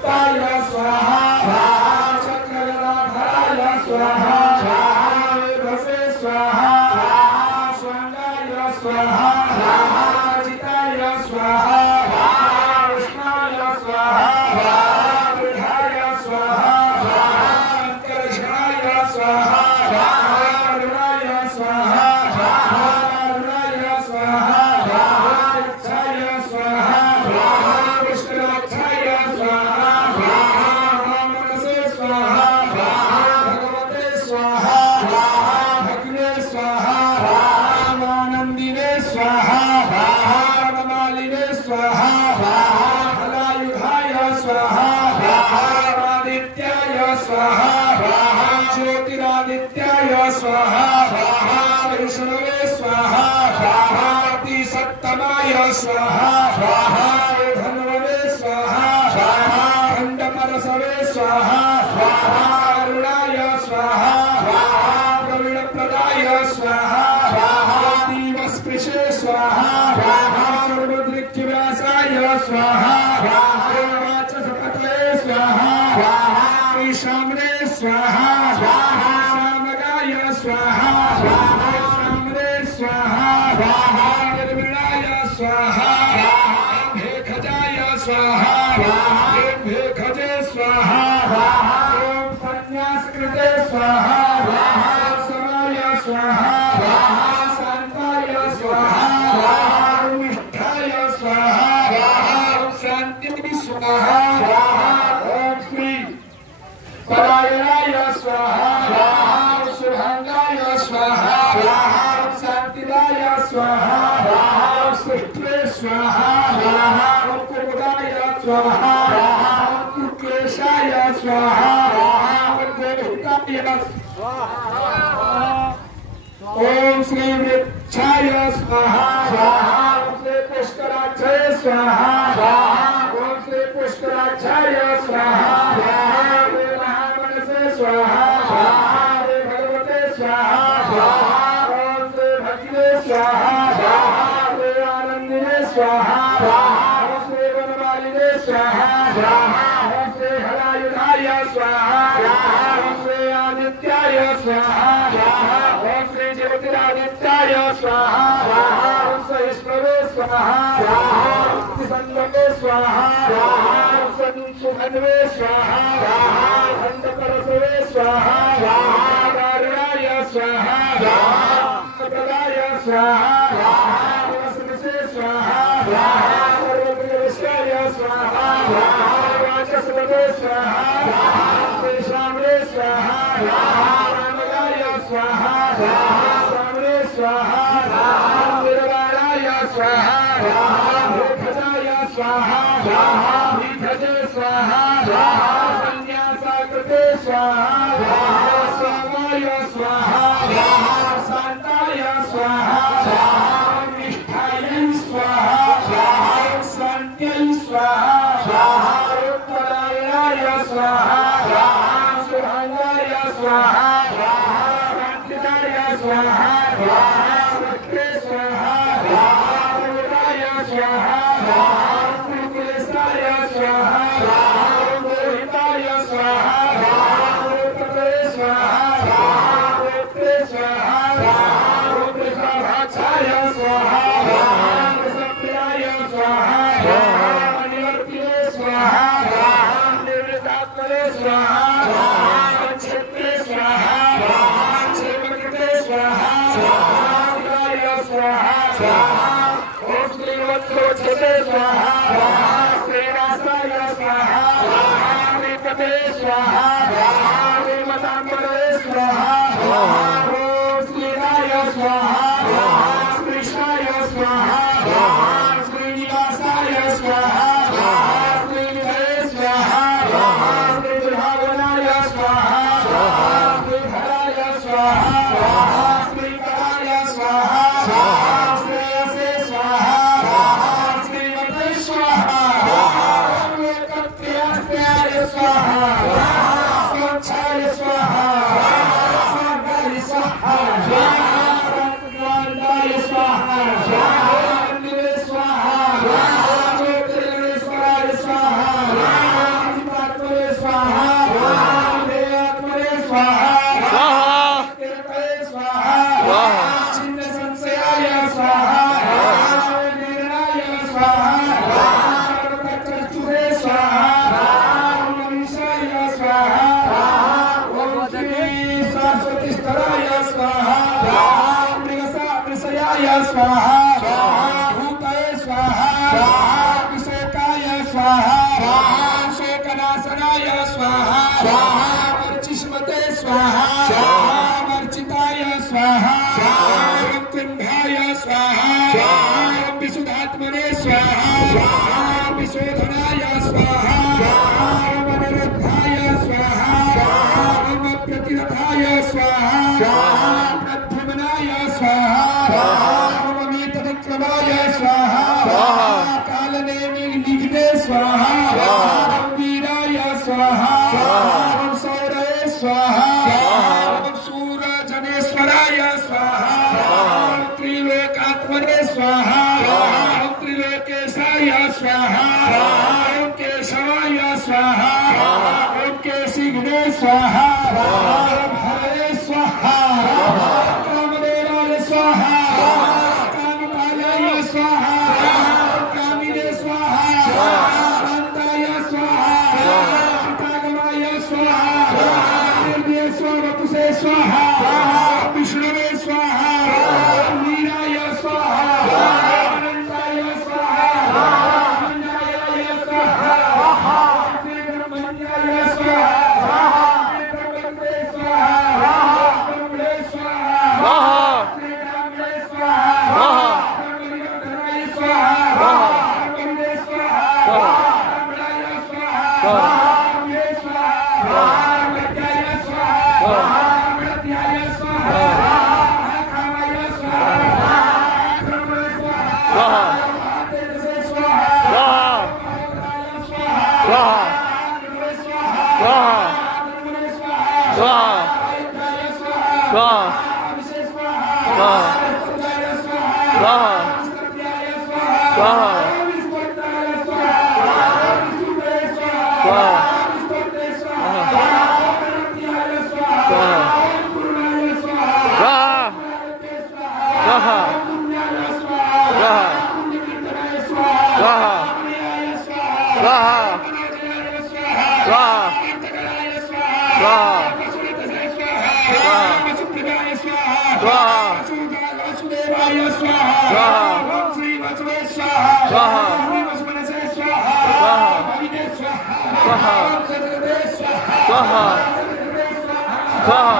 वित्ताय स्वाहा चक्रगदाधराय स्वाहा भसे स्वाहा स्वांगाय स्वाहा जिताय स्वाहा कृष्णाय स्वाहा बुधाय स्वाहा कर्षणाय स्वाहा अरुणाय स्वाहा अरुणाय स्वाहा इच्छाय स्वाहा विष्णुक्षाय स्वाहा मनसे स्वाहा भगवते स्वाहा भगिने स्वाहा आनंदिने स्वाहा मालिने स्वाहा फलायुधाय स्वाहा आदित्याय स्वाहा ज्योतिरादित्याय स्वाहा विष्णुवे स्वाहा सप्तमाय स्वाहा धन्वने स्वाहा खंडपरसवे स्वाहा अरुणाय स्वाहा प्रवीणप्रदाय स्वाहा दीवस्पृशे स्वाहा सर्वदृक्व्यासाय स्वाहा वाचस्पतये स्वाहा ईशाम्ने स्वाहा सामगाय स्वाहा साम्रे स्वाहा निर्विणाय स्वाहा भेखजाय स्वाहा भेखजे स्वाहा ओम संन्यासकृते स्वाहा समाय स्वाहा शांताय स्वाहा निष्ठाय स्वाहा शांति स्वाहा ओम श्री परायणाय स्वाहा शुभांगाय स्वाहा शांतिदाय स्वाहा सृष्टे स्वाहा कुमुदाय स्वाहा कुक्लेशाय स्वाहा देवताय ओम श्री वृक्षाय स्वाहा ओम श्री पुष्कराक्षाय स्वाहा ओम श्री पुष्कराक्षाय स्वाहा महामनसे स्वाहा भगवते स्वाहा ओम श्री भगिने स्वाहा आनंदिने स्वाहा ओम श्री वनमालिने स्वाहा ओम श्री हलायुधाय स्वाहा ओम श्री आदित्याय स्वाहा ओम श्री ज्योतिरादित्याय स्वाहा ओम सहिष्णवे स्वाहा संगमे स्वाहा सुखन्वे स्वाहा खंडपरसवे स्वाहा कारुणाय स्वाहा प्रदाय स्वाहा वसुसे स्वाहा सर्वप्रियविषयाय स्वाहा वाचस्पते स्वाहा तेषाम्रे स्वाहा रामगाय स्वाहा साम्रे स्वाहा निर्वाणाय स्वाहा भेखजाय स्वाहा भीखजे स्वाहा संन्यासाकृते स्वाहा स्वामाय स्वाहा शांताय स्वाहा निष्ठायै स्वाहा शान्त्यै स्वाहा परायणाय स्वाहा शुभांगाय स्वाहा शान्तिदाय स्वाहा सृष्टे स्वाहा प्रदाय स्वाहा कुक्लेशाय स्वाहा मोहिताय स्वाहा पतये स्वाहा वेत्ते स्वाहा रुद्रभाक्षाय स्वाहा सप्रियाय स्वाहा अनिवर्तिने स्वाहा निर्वितात्मने स्वाहा संक्षेप्ते स्वाहा क्षेमकृते स्वाहा शिवाय स्वाहा ओम श्रीवत्सोच्यते स्वाहा श्रीवासाय स्वाहा श्रीपते स्वाहा श्रीमताम्बरे स्वाहा ओम श्रीराय स्वाहा कृष्णाय स्वाहा श्रीनिवासाय स्वाहा श्रीनिधये स्वाहा श्रीविभावनाय स्वाहा श्रीधराय स्वाहा श्रीकराय स्वाहा श्रेयसे स्वाहा श्रीमते स्वाहा कत्यास्त्याय स्वाहा स्वच्छाय स्वाहा स्वागाय स्वाहा स्वागाय स्वाहा स्वाहा स्वाहा ज्योतिर्गणेश्वराय स्वाहा प्राणाय स्वाहा भूतये स्वाहा अभिषेकाय स्वाहा शोकनाशनाय स्वाहा वर्चिष्मते स्वाहा वर्चिताय स्वाहा कुंभाय स्वाहा विशुद्धात्मने स्वाहा विशोधनाय स्वाहा वनरुद्धाय स्वाहा प्रतिरथाय स्वाहा प्रद्युम्नाय स्वाहा ममीतविक्रमाय स्वाहा कालनेमिनिघ्ने स्वाहा वीराय स्वाहा सौरये स्वाहा सूरजनेश्वराय स्वाहा त्रिलोकात्मने स्वाहा त्रिलोकेशाय स्वाहा केशवाय स्वाहा केशिघ्ने स्वाहा हरे स्वाहा कामदेवाय स्वाहा कामपालाय स्वाहा कामिने स्वाहा कान्ताय स्वाहा कागमाय स्वाहा निर्देश्वरपुषे स्वाहा विष्णवे स्वाहा वीराय स्वाहा अनन्ताय स्वाहा अनन्याय स्वाहा ब्रह्मण्याय स्वाहा ब्रह्मणे स्वाहा ब्रह्मणे स्वाहा श्रीरामणे स्वाहा ब्रह्मणे स्वाहा ब्रह्मणे स्वाहा ब्रह्मणाय स्वाहा ब्रह्मणे स्वाहा ब्रह्मण्याय स्वाहा ब्रह्मण्याय स्वाहा कामाय स्वाहा ब्रह्मणे स्वाहा तेजसे स्वाहा स्वाहा स्वाहा